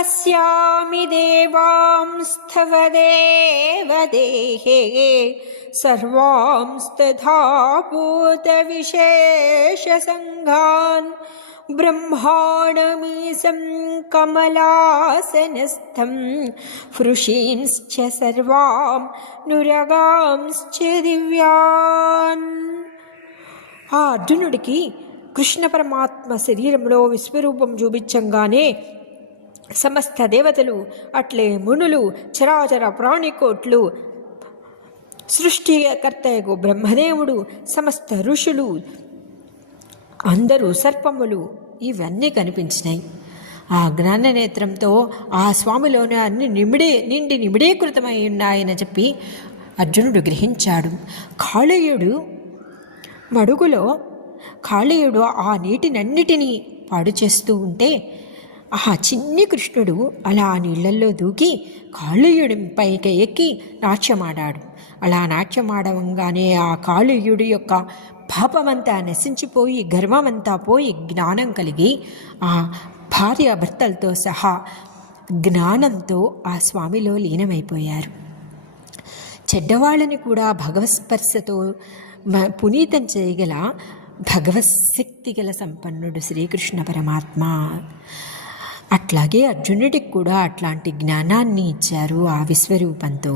పశ్యామి దేవాంస్తవ దేవదేహే సర్వాంస్తథా భూత విశేష సంఘాన్ బ్రహ్మాణమీశం కమలాసనస్థం వృషీంశ్చ సర్వాం నురగాంశ్చ దివ్యాన్. ఆ అర్జునుడికి కృష్ణ పరమాత్మ శరీరంలో విశ్వరూపం చూపించంగానే సమస్త దేవతలు, అట్లే మునులు, చరాచర ప్రాణికోట్లు, సృష్టికర్తయగు బ్రహ్మదేవుడు, సమస్త ఋషులు, అందరూ సర్పములు ఇవన్నీ కనిపించినాయి. ఆ జ్ఞాన నేత్రంతో ఆ స్వామిలోనే అన్ని నిండి నిమిడీకృతమై ఉన్నాయని చెప్పి అర్జునుడు గ్రహించాడు. కాళీయుడు మడుగులో కాళీయుడు ఆ నీటినన్నిటినీ పాడు చేస్తూ ఉంటే ఆ చిన్ని కృష్ణుడు అలా నీళ్లల్లో దూకి కాళీయుడి పైకి ఎక్కి నాట్యమాడాడు. అలా నాట్యమాడవంగానే ఆ కాళీయుడి యొక్క పాపమంతా నశించిపోయి గర్వమంతా పోయి జ్ఞానం కలిగి ఆ భార్యాభర్తలతో సహా జ్ఞానంతో ఆ స్వామిలో లీనమైపోయారు. చెడ్డవాళ్ళని కూడా భగవత్స్పర్శతో పునీతం చేయగల భగవశక్తి గల సంపన్నుడు శ్రీకృష్ణ పరమాత్మ. అట్లాగే అర్జునుడికి కూడా అట్లాంటి జ్ఞానాన్ని ఇచ్చారు ఆ విశ్వరూపంతో.